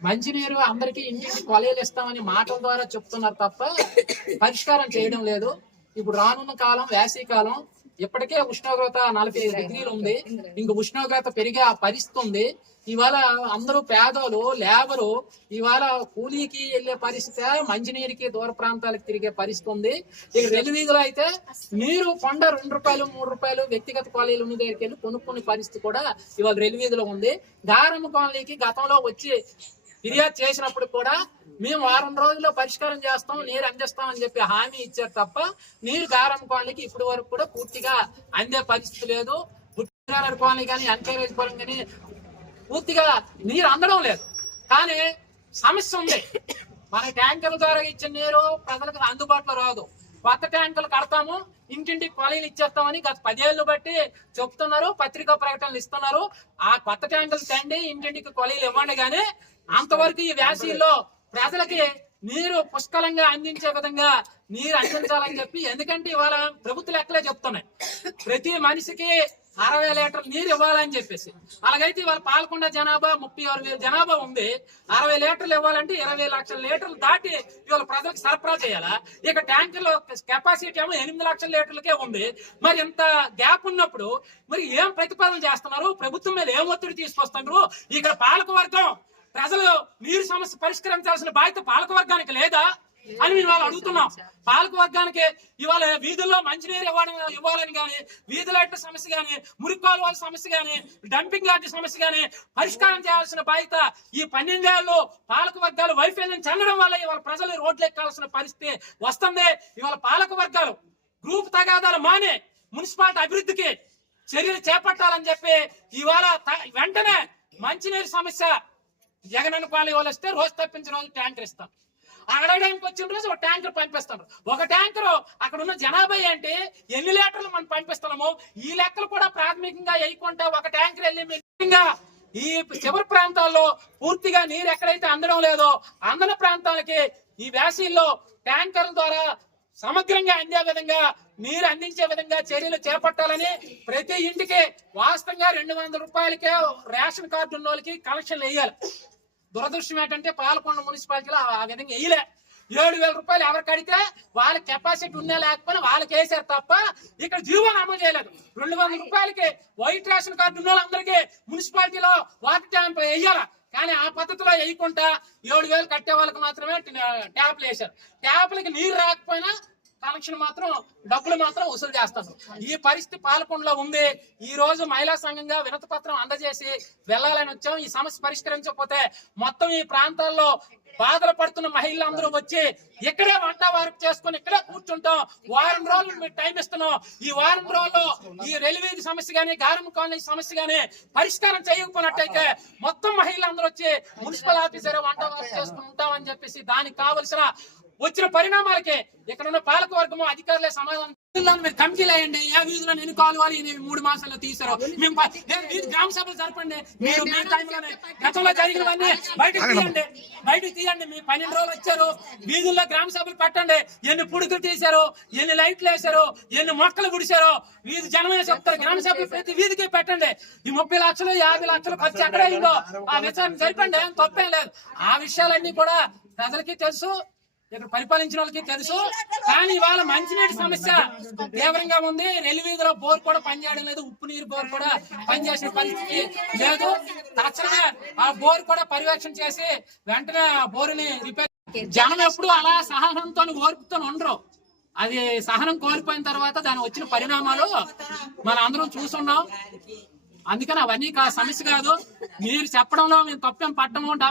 మంచినీరు అందరికీ ఇంటికి కొలయలు ఇస్తామని మాటల ద్వారా చెప్తున్నారు తప్ప పరిష్కారం చేయడం లేదు. ఇప్పుడు రానున్న కాలం వేసవి కాలం ఇప్పటికే ఉష్ణోగ్రత నలభై ఐదు డిగ్రీలు ఉంది. ఇంక ఉష్ణోగ్రత పెరిగే ఆ పరిస్థితి ఉంది ఇవాళ అందరూ పేదలు లేబరు ఇవాళ కూలీకి వెళ్ళే పరిస్థితి మంచినీరుకి దూర ప్రాంతాలకు తిరిగే పరిస్థితి ఉంది ఇక వెలువీధిలో అయితే నీరు కొండ రెండు రూపాయలు మూడు రూపాయలు వ్యక్తిగత ఉన్న దగ్గరికి వెళ్ళి కొనుక్కునే పరిస్థితి కూడా ఇవాళ రెల్వీధిలో ఉంది. దారమ్మ కాలనీకి గతంలో వచ్చి ఫిర్యాదు చేసినప్పుడు కూడా మేము వారం రోజుల్లో పరిష్కారం చేస్తాం నీరు అందిస్తాం అని చెప్పి హామీ ఇచ్చారు తప్ప నీరు గారం కాలనీకి ఇప్పటి వరకు కూడా పూర్తిగా అందే పరిస్థితి లేదు. బుట్టినగర్ కాలనీ కానీ ఎంకరేజ్ పొలం కానీ పూర్తిగా నీరు అందడం లేదు. కానీ సమస్య ఉంది. మన ట్యాంకర్ల ద్వారా ఇచ్చిన నీరు ప్రజలకు అందుబాటులో రాదు. కొత్త ట్యాంకులు కడతాము ఇంటింటికి కొలైలు ఇచ్చేస్తామని గత పదేళ్ళు బట్టి చెప్తున్నారు పత్రికా ప్రకటనలు ఇస్తున్నారు. ఆ కొత్త ట్యాంకులు తండి ఇంటింటికి కొలీలు ఇవ్వండి గానీ అంతవరకు ఈ వేసవిలో ప్రజలకి నీరు పుష్కలంగా అందించే విధంగా నీరు అందించాలని చెప్పి ఎందుకంటే ఇవాళ ప్రభుత్వ లెక్కలే చెప్తున్నాయి. ప్రతి మనిషికి అరవై లీటర్ల నీరు ఇవ్వాలని చెప్పేసి. అలాగైతే ఇవాళ పాల్కొండ జనాభా ముప్పై ఆరు వేల జనాభా ఉంది. అరవై లీటర్లు ఇవ్వాలంటే ఇరవై లక్షల లీటర్లు దాటి ఇవాళ ప్రజలకు సరఫరా చేయాలా? ఇక ట్యాంకులో కెపాసిటీ ఏమో ఎనిమిది లక్షల లీటర్లకే ఉంది. మరి ఇంత గ్యాప్ ఉన్నప్పుడు మరి ఏం ప్రతిపాదన చేస్తున్నారు? ప్రభుత్వం మీద ఏం ఒత్తిడి తీసుకొస్తున్నారు? ఇక్కడ పాలక వర్గం ప్రజలు నీరు సమస్య పరిష్కరించాల్సిన బాధ్యత పాలక వర్గానికి లేదా? అని మేము వాళ్ళు అడుగుతున్నాం. పాలక వర్గానికి ఇవాళ వీధుల్లో మంచినీరు ఇవ్వడం ఇవ్వాలని కానీ వీధుల సమస్య కానీ మురికి కాలువల సమస్య కానీ డంపింగ్ యార్డ్ సమస్య కానీ పరిష్కారం చేయాల్సిన బాధ్యత ఈ పన్నెండేళ్ళు పాలక వర్గాలు వైఫల్యం చెందడం వల్ల ఇవాళ ప్రజలు రోడ్లు ఎక్కాల్సిన పరిస్థితి వస్తుంది. ఇవాళ పాలక వర్గాలు గ్రూప్ తగాదాలు మానే మున్సిపాలిటీ అభివృద్ధికి చర్యలు చేపట్టాలని చెప్పి ఇవాళ వెంటనే మంచినీరు సమస్య జగనన్న అనుకోవాలి వాళ్ళు వస్తే రోజు తప్పించిన రోజు ట్యాంకర్ ఇస్తాం. అడగడానికి వచ్చిన రోజు ఒక ట్యాంకర్ పంపిస్తాడు. ఒక ట్యాంకర్ అక్కడ ఉన్న జనాభా ఏంటి? ఎన్ని లీటర్లు మనం పంపిస్తున్నాము? ఈ లెక్కలు కూడా ప్రాథమికంగా వేయకుండా ఒక ట్యాంకర్ వెళ్ళి ఈ చివరి ప్రాంతాల్లో పూర్తిగా నీరు ఎక్కడైతే అందడం లేదో అందన ప్రాంతాలకి ఈ వేసవిలో ట్యాంకర్ల ద్వారా సమగ్రంగా అందే విధంగా నీరు అందించే విధంగా చర్యలు చేపట్టాలని ప్రతి ఇంటికి వాస్తవంగా రెండు వందల రూపాయలకే రేషన్ కార్డు ఉన్న వాళ్ళకి కలెక్షన్లు వేయాలి. దురదృష్టం ఏంటంటే పాలకొండ మున్సిపాలిటీలో ఆ- ఆ విధంగా వేయలే. ఏడు వేల రూపాయలు ఎవరు కడితే వాళ్ళ కెపాసిటీ ఉన్నా లేకపోయినా వాళ్ళకి వేసారు తప్ప ఇక్కడ జీవోని అమలు చేయలేదు. రెండు వందల రూపాయలకి వైట్ రేషన్ కార్డు ఉన్న వాళ్ళందరికీ మున్సిపాలిటీలో వాటర్ ట్యాంప్ వేయాల? కానీ ఆ పద్ధతిలో వేయకుండా ఏడు వేలు కట్టే వాళ్ళకి మాత్రమే ట్యాప్లు వేశారు. ట్యాప్లకి నీరు రాకపోయినా కనెక్షన్ మాత్రం డబ్బులు మాత్రం వసూలు చేస్తారు ఈ పరిస్థితి పాలకొండలో ఉంది. ఈ రోజు మహిళా సంఘంగా వినతి పత్రం అందజేసి వెళ్ళాలని వచ్చాం. ఈ సమస్య పరిష్కరించకపోతే మొత్తం ఈ ప్రాంతాల్లో బాధలు పడుతున్న మహిళలందరూ వచ్చి ఇక్కడే వంట వారికి చేసుకుని ఇక్కడే కూర్చుంటాం. వారం రోజులు మీరు టైం ఇస్తున్నాం. ఈ వారం రోజుల్లో ఈ రైల్వే సమస్య కానీ గారం కాలనీ సమస్య కానీ పరిష్కారం చేయకపోయినట్టయితే మొత్తం మహిళలందరూ వచ్చి మున్సిపల్ ఆఫీసర్ వంట వారికి చేసుకుని ఉంటామని చెప్పేసి దానికి కావలసిన వచ్చిన పరిణామాలకి ఇక్కడ ఉన్న పాలక వర్గము అధికారులే సమాధానం మీరు కమిటీలు వేయండి ఏ వీధిలో ఎన్ని కాలువాలి మూడు మాసాల్లో తీసారు మేము గ్రామ సభలు జరపండి. మీరు మీ టైంలోనే గతంలో జరిగినవన్నీ బయటకు తీయండి. బయటకు తీయండి. మీ పన్నెండు రోజులు వచ్చారు. వీధుల్లో గ్రామ సభలు పెట్టండి. ఎన్ని పుడుకులు తీశారు ఎన్ని లైట్లు వేశారు ఎన్ని మొక్కలు గుడిశారు వీధి జనమే చెప్తారు గ్రామ సభలు ప్రతి వీధికి పెట్టండి. ఈ ముప్పై లక్షలు యాభై లక్షలు ఖర్చు ఎక్కడ అయిందో ఆ విషయాన్ని జరిపండి. తప్పేం లేదు. ఆ విషయాలన్నీ కూడా ప్రజలకి తెలుసు. ఇక్కడ పరిపాలించిన వాళ్ళకి తెలుసు. కానీ ఇవాళ మంచినీటి సమస్య తీవ్రంగా ఉంది. రైల్వేలో బోర్ కూడా పనిచేయడం లేదు. ఉప్పు నీరు బోర్ కూడా పనిచేసిన పరిస్థితి లేదు. తక్షణమే ఆ బోర్ కూడా పర్యవేక్షణ చేసి వెంటనే ఆ బోరుని రిపేర్ జనం ఎప్పుడు అలా సహనంతో ఓర్పుతో ఉండరు. అది సహనం కోల్పోయిన తర్వాత దాని వచ్చిన పరిణామాలు మన అందరం చూస్తున్నాం అందుకని అవన్నీ కా- సమస్య కాదు. మీరు చెప్పడంలో మేము తప్పేం పట్టము